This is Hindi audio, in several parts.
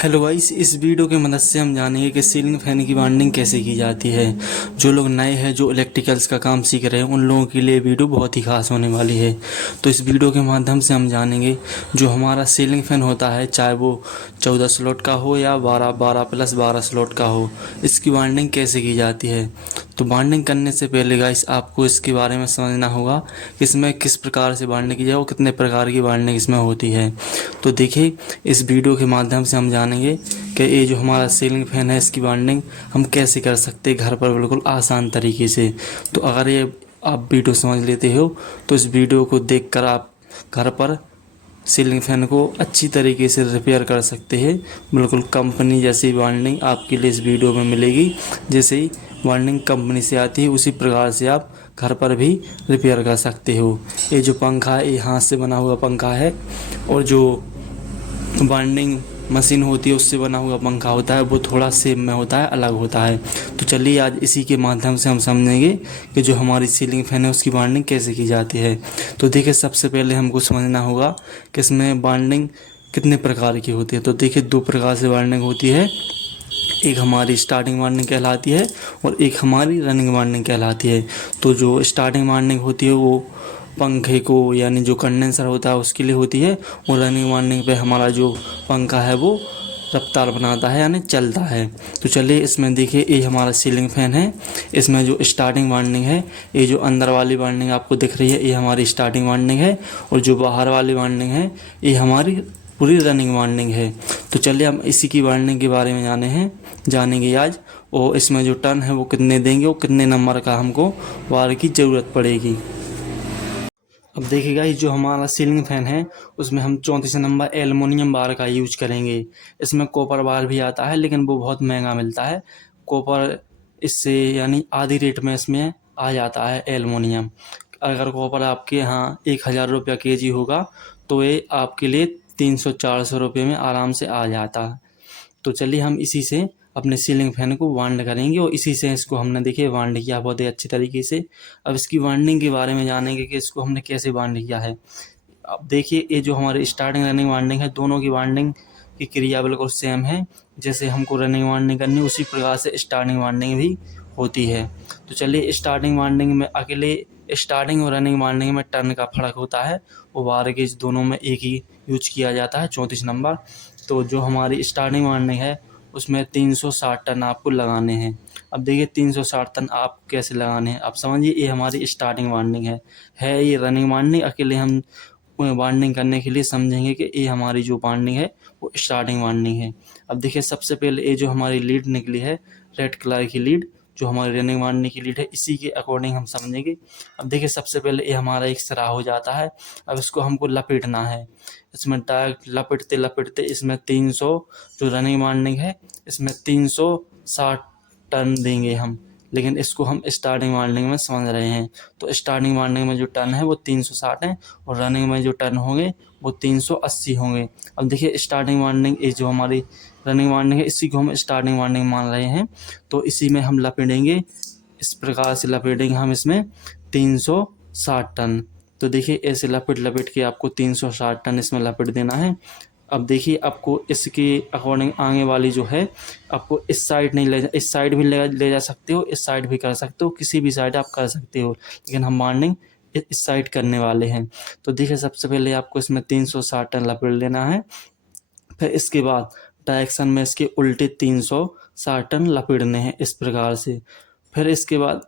हेलो गाइस, इस वीडियो की मदद से हम जानेंगे कि सीलिंग फैन की वायरिंग कैसे की जाती है। जो लोग नए हैं, जो इलेक्ट्रिकल्स का काम सीख रहे हैं, उन लोगों के लिए वीडियो बहुत ही खास होने वाली है। तो इस वीडियो के माध्यम से हम जानेंगे जो हमारा सीलिंग फैन होता है, चाहे वो 14 स्लॉट का हो या 12+12 स्लॉट का हो, इसकी वायरिंग कैसे की जाती है। तो वायरिंग करने से पहले गाइस आपको इसके बारे में समझना होगा कि इसमें किस प्रकार से वायरिंग की जाए और कितने प्रकार की वायरिंग इसमें होती है। तो देखिए, इस वीडियो के माध्यम से हम जानेंगे कि ये जो हमारा सीलिंग फैन है, इसकी वायरिंग हम कैसे कर सकते हैं घर पर बिल्कुल आसान तरीके से। तो अगर ये आप वीडियो समझ लेते हो तो इस वीडियो को देखकर आप घर पर सीलिंग फैन को अच्छी तरीके से रिपेयर कर सकते हैं। बिल्कुल कंपनी जैसी वायरिंग आपके लिए इस वीडियो में मिलेगी। जैसे ही वायरिंग कंपनी से आती है उसी प्रकार से आप घर पर भी रिपेयर कर सकते हो। ये जो पंखा है, ये हाथ से बना हुआ पंखा है, और जो वायरिंग मशीन होती है उससे बना हुआ पंखा होता है वो थोड़ा सेम में होता है, अलग होता है। तो चलिए आज इसी के माध्यम से हम समझेंगे कि जो हमारी सीलिंग फैन है उसकी वायरिंग कैसे की जाती है। तो देखिए, सबसे पहले हमको समझना होगा कि इसमें वायरिंग कितने प्रकार की होती है। तो देखिए, दो प्रकार से वायरिंग होती है। एक हमारी स्टार्टिंग वायरिंग कहलाती है और एक हमारी रनिंग वायरिंग कहलाती है। तो जो स्टार्टिंग वायरिंग होती है वो पंखे को, यानी जो कंडेंसर होता है उसके लिए होती है, और रनिंग वायरिंग पे हमारा जो पंखा है वो रफ्तार बनाता है, यानी चलता है। तो चलिए, इसमें देखिए, ये हमारा सीलिंग फैन है। इसमें जो स्टार्टिंग वायरिंग है, ये जो अंदर वाली वायरिंग आपको दिख रही है, ये हमारी स्टार्टिंग वायरिंग है, और जो बाहर वाली वायरिंग है ये हमारी पूरी रनिंग वायरिंग है। तो चलिए हम इसी की वायरिंग के बारे में जानेंगे आज। और इसमें जो टर्न है वो कितने देंगे और कितने नंबर का हमको वायर की ज़रूरत पड़ेगी। अब देखिएगा, ये जो हमारा सीलिंग फैन है उसमें हम 34 नंबर एल्युमिनियम बार का यूज करेंगे। इसमें कॉपर बार भी आता है लेकिन वो बहुत महंगा मिलता है। कॉपर इससे यानी आधी रेट में इसमें आ जाता है एल्युमिनियम। अगर कॉपर आपके यहाँ 1000 रुपया केजी होगा तो ये आपके लिए 300-400 रुपये में आराम से आ जाता है। तो चलिए हम इसी से अपने सीलिंग फैन को वांड करेंगे, और इसी से इसको हमने देखिए वांड किया बहुत ही अच्छी तरीके से। अब इसकी वांडिंग के बारे में जानेंगे कि इसको हमने कैसे वांड किया है। अब देखिए, ये जो हमारी स्टार्टिंग रनिंग वांडिंग है, दोनों की वांडिंग की क्रिया बिल्कुल सेम है। जैसे हमको रनिंग वांडिंग करनी उसी प्रकार से स्टार्टिंग वांडिंग भी होती है। तो चलिए, स्टार्टिंग वांडिंग में अकेले स्टार्टिंग और रनिंग वांडिंग में टर्न का फ़र्क होता है। वो बार गेज दोनों में एक ही यूज किया जाता है, 34 नंबर। तो जो हमारी स्टार्टिंग वार्निंग है उसमें 360 टन आपको लगाने हैं। अब देखिए, 360 टन आप कैसे लगाने हैं, आप समझिए। ये हमारी स्टार्टिंग वार्निंग है ये रनिंग वार्निंग अकेले हम वार्निंग करने के लिए समझेंगे कि ये हमारी जो वार्निंग है वो स्टार्टिंग वार्निंग है। अब देखिए, सबसे पहले ये जो हमारी लीड निकली है, रेड कलर की लीड, जो हमारी रनिंग वार्निंग की लीड है, इसी के अकॉर्डिंग हम समझेंगे। अब देखिए, सबसे पहले ये हमारा एक सिरा हो जाता है। अब इसको हमको लपेटना है। इसमें डायरेक्ट लपेटते लपेटते इसमें 300, जो रनिंग वार्निंग है इसमें 360 टर्न देंगे हम। लेकिन इसको हम स्टार्टिंग वार्निंग में समझ रहे हैं। तो स्टार्टिंग वार्निंग में जो टर्न है वो 360 है, और रनिंग में जो टर्न होंगे वो 380 होंगे। अब देखिए, स्टार्टिंग वार्निंग ये जो हमारी रनिंग वार्निंग है इसी को हम स्टार्टिंग वार्निंग मान रहे हैं। तो इसी में हम लपेटेंगे, इस प्रकार से लपेटेंगे हम इसमें 360 टन। तो देखिए, ऐसे लपेट लपेट के आपको 360 टन इसमें लपेट देना है। अब देखिए, आपको इसके अकॉर्डिंग आगे वाली जो है, आपको इस साइड नहीं ले जा, इस साइड भी ले जा सकते हो, इस साइड भी कर सकते हो, किसी भी साइड आप कर सकते हो, लेकिन हम वार्निंग इस साइड करने वाले हैं। तो देखिए, सबसे पहले आपको इसमें 360 टन लपेट लेना है। फिर इसके बाद डायरेक्शन में इसके उल्टे 360 टन लपेटने हैं, इस प्रकार से। फिर इसके बाद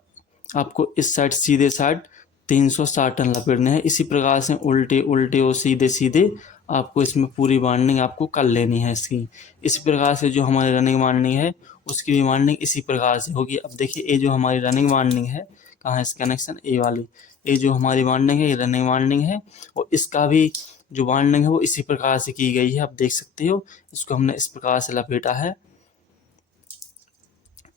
आपको इस साइड सीधे साइड 360 टन लपेटने हैं। इसी प्रकार से उल्टे उल्टे और सीधे सीधे आपको इसमें पूरी वार्निंग आपको कर लेनी है इसकी। इसी प्रकार से जो हमारी रनिंग वार्निंग है उसकी भी वार्निंग इसी प्रकार से होगी। अब देखिए, ये जो हमारी रनिंग वार्निंग है, कहाँ है इसका कनेक्शन, ए वाली, ये जो हमारी वार्निंग है ये रनिंग वार्निंग है, और इसका भी जो वार्निंग है वो इसी प्रकार से की गई है। आप देख सकते हो, इसको हमने इस प्रकार से लपेटा है,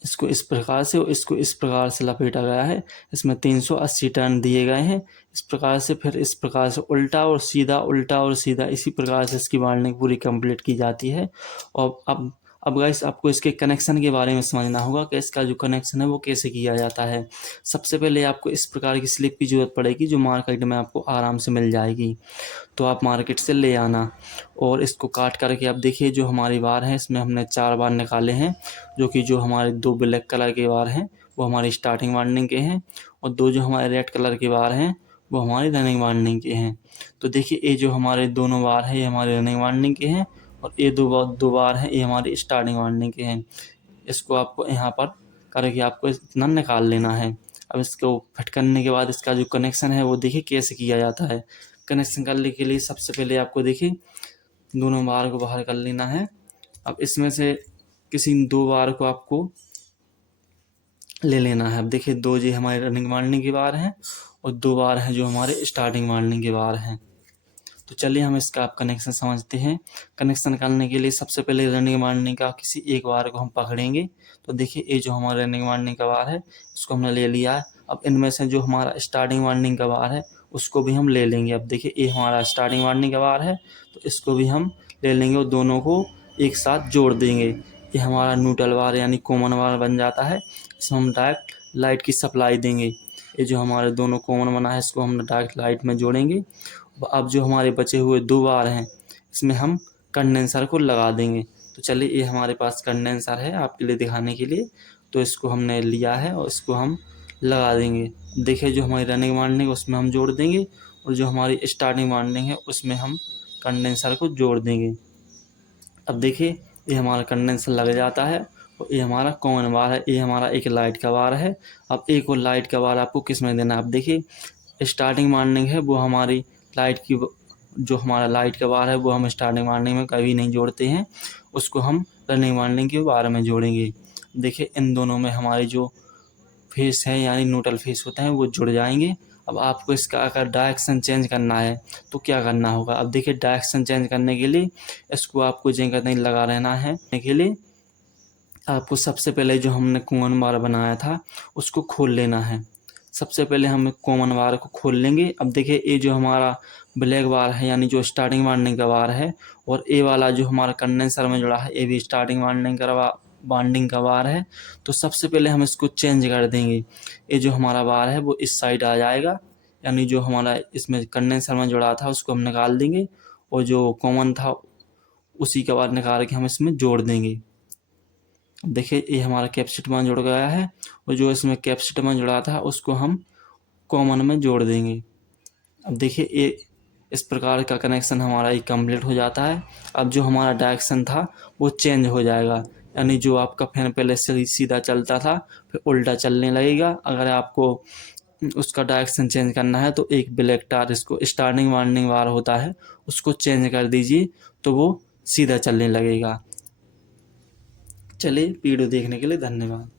इसको इस प्रकार से और इसको इस प्रकार से लपेटा गया है। इसमें 380 टर्न दिए गए हैं इस प्रकार से। फिर इस प्रकार से उल्टा और सीधा इसी प्रकार से इसकी वार्निंग पूरी कंप्लीट की जाती है। और अब अब गाइस आपको इसके कनेक्शन के बारे में समझना होगा कि इसका जो कनेक्शन है वो कैसे किया जाता है। सबसे पहले आपको इस प्रकार की स्लिप की ज़रूरत पड़ेगी जो मार्केट में आपको आराम से मिल जाएगी, तो आप मार्केट से ले आना और इसको काट करके आप देखिए जो हमारी वार है इसमें हमने 4 बार निकाले हैं, जो कि जो हमारे 2 ब्लैक कलर के वार हैं वो हमारी स्टार्टिंग वार्निंग के हैं और 2 जो हमारे रेड कलर के वार हैं वो हमारी रनिंग वार्निंग के हैं। तो देखिए ये जो हमारे दोनों वार हैं ये हमारे रनिंग वार्निंग के हैं और ये दो बार हैं ये हमारी स्टार्टिंग वार्निंग के हैं। इसको आपको यहाँ पर करके आपको इतना निकाल लेना है। अब इसको फिट करने के बाद इसका जो कनेक्शन है वो देखिए कैसे किया जाता है। कनेक्शन करने के लिए सबसे पहले आपको देखिए दोनों बार को बाहर कर लेना है। अब इसमें से किसी 2 बार को आपको ले लेना है। अब देखिए 2 जी हमारे रनिंग वार्निंग के बार हैं और 2 बार हैं जो हमारे स्टार्टिंग वार्निंग के बार हैं। तो चलिए हम इसका आप कनेक्शन समझते हैं। कनेक्शन निकालने के लिए सबसे पहले रनिंग वार्निंग का किसी एक वार को हम पकड़ेंगे। तो देखिए ये जो हमारा रनिंग वार्निंग का वार है इसको हमने ले लिया है। अब इनमें से जो हमारा स्टार्टिंग वार्निंग का वार है उसको भी हम ले लेंगे। अब देखिए ये हमारा स्टार्टिंग वार्निंग का वार है तो इसको भी हम ले लेंगे और दोनों को एक साथ जोड़ देंगे। ये हमारा न्यूट्रल वार यानी कॉमन वार बन जाता है। इसमें हम डायरेक्ट लाइट की सप्लाई देंगे। ये जो हमारे दोनों कॉमन बना है इसको हम डायरेक्ट लाइट में जोड़ेंगे। अब जो हमारे बचे हुए 2 बार हैं इसमें हम कंडेंसर को लगा देंगे। तो चलिए ये हमारे पास कंडेंसर है आपके लिए दिखाने के लिए, तो इसको हमने लिया है और इसको हम लगा देंगे। देखिए जो हमारी रनिंग वार्निंग है उसमें हम जोड़ देंगे और जो हमारी स्टार्टिंग वार्निंग है उसमें हम कंडेंसर को जोड़ देंगे। अब देखिए ये हमारा कंडेंसर लग जाता है और ये हमारा कॉमन वार है, ये हमारा एक लाइट का वार है। अब एक और लाइट का वार आपको किस में देना है। अब देखिए स्टार्टिंग वार्निंग है वो हमारी लाइट की जो हमारा लाइट का वार है वो हम स्टार्टिंग वार्निंग में कभी नहीं जोड़ते हैं, उसको हम रनिंग वार्निंग के वार में जोड़ेंगे। देखिए इन दोनों में हमारी जो फेस है यानी न्यूट्रल फेस होते हैं वो जुड़ जाएंगे। अब आपको इसका अगर डायरेक्शन चेंज करना है तो क्या करना होगा। अब देखिए डायरेक्शन चेंज करने के लिए इसको आपको जगह नहीं लगा रहना है के लिए आपको सबसे पहले जो हमने कॉमन बार बनाया था उसको खोल लेना है। सबसे पहले हम कॉमन बार को खोल लेंगे। अब देखिए ये जो हमारा ब्लैक बार है यानी जो स्टार्टिंग वार्निंग का बार है और ये वाला जो हमारा कंडेंसर में जुड़ा है ये भी स्टार्टिंग वार्निंग का बार है। तो सबसे पहले हम इसको चेंज कर देंगे। ये जो हमारा बार है वो इस साइड आ जाएगा यानी जो हमारा इसमें कंडेंसर में जुड़ा था उसको हम निकाल देंगे और जो कॉमन था उसी का बार निकाल के हम इसमें जोड़ देंगे। देखिए ये हमारा कैपेसिटर में जुड़ गया है और जो इसमें कैपेसिटर में जुड़ा था उसको हम कॉमन में जोड़ देंगे। अब देखिए ये इस प्रकार का कनेक्शन हमारा ये कंप्लीट हो जाता है। अब जो हमारा डायरेक्शन था वो चेंज हो जाएगा यानी जो आपका फैन पहले से सीधा चलता था फिर उल्टा चलने लगेगा। अगर आपको उसका डायरेक्शन चेंज करना है तो एक ब्लैक तार इसको स्टार्टिंग वार्निंग वार होता है उसको चेंज कर दीजिए तो वो सीधा चलने लगेगा। चलिए वीडियो देखने के लिए धन्यवाद।